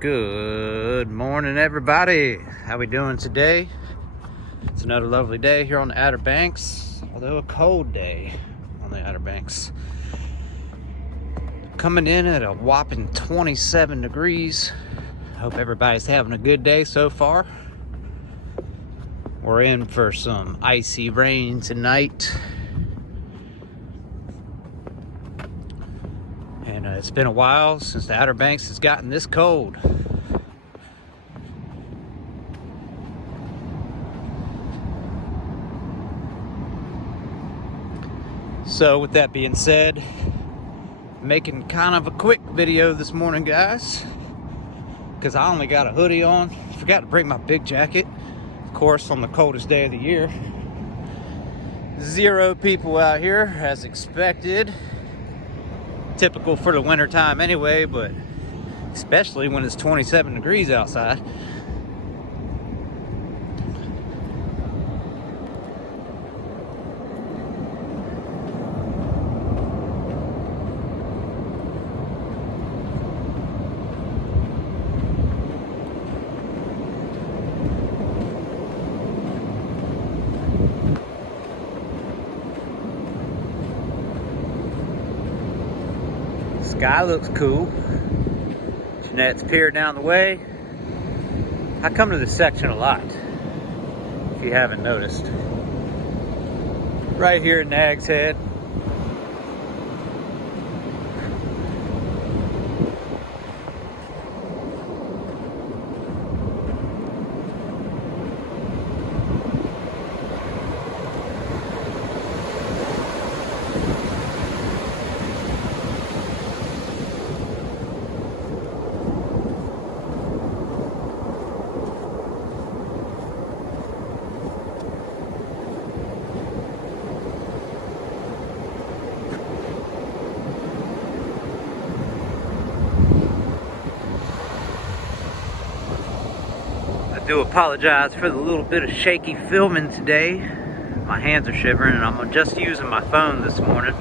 Good morning, everybody. How we doing today? It's another lovely day here on the Outer Banks, although a cold day on the Outer Banks. Coming in at a whopping 27 degrees. Hope everybody's having a good day so far. We're in for some icy rain tonight. And it's been a while since the Outer Banks has gotten this cold. So with that being said, making kind of a quick video this morning, guys, because I only got a hoodie on. Forgot to bring my big jacket, of course, on the coldest day of the year. 0 people out here as expected. Typical for the winter time anyway, but especially when it's 27 degrees outside. Sky looks cool. Jeanette's Pier down the way. I come to this section a lot, if you haven't noticed. Right here at Nag's Head. I do apologize for the little bit of shaky filming today. My hands are shivering and I'm just using my phone this morning.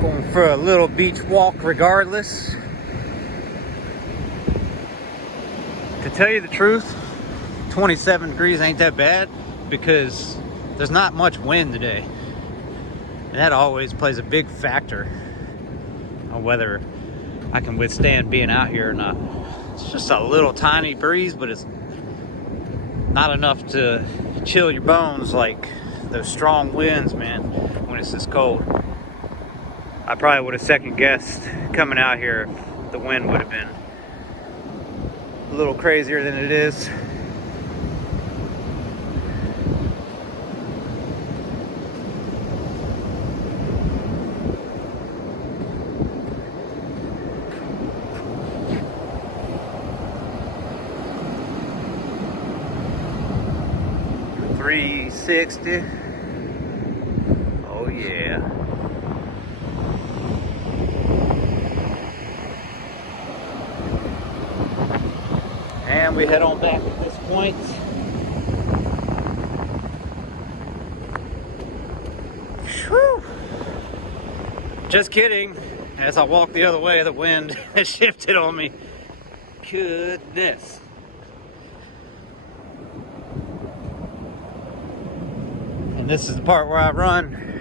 Going for a little beach walk regardless. To tell you the truth, 27 degrees ain't that bad because there's not much wind today. And that always plays a big factor on whether I can withstand being out here or not. It's just a little tiny breeze, but it's not enough to chill your bones like those strong winds, man, when it's this cold. I probably would have second guessed coming out here if the wind would have been a little crazier than it is. $360. Oh yeah. And we head on back at this point. Whew. Just kidding. As I walk the other way, the wind has shifted on me. Goodness. And this is the part where I run.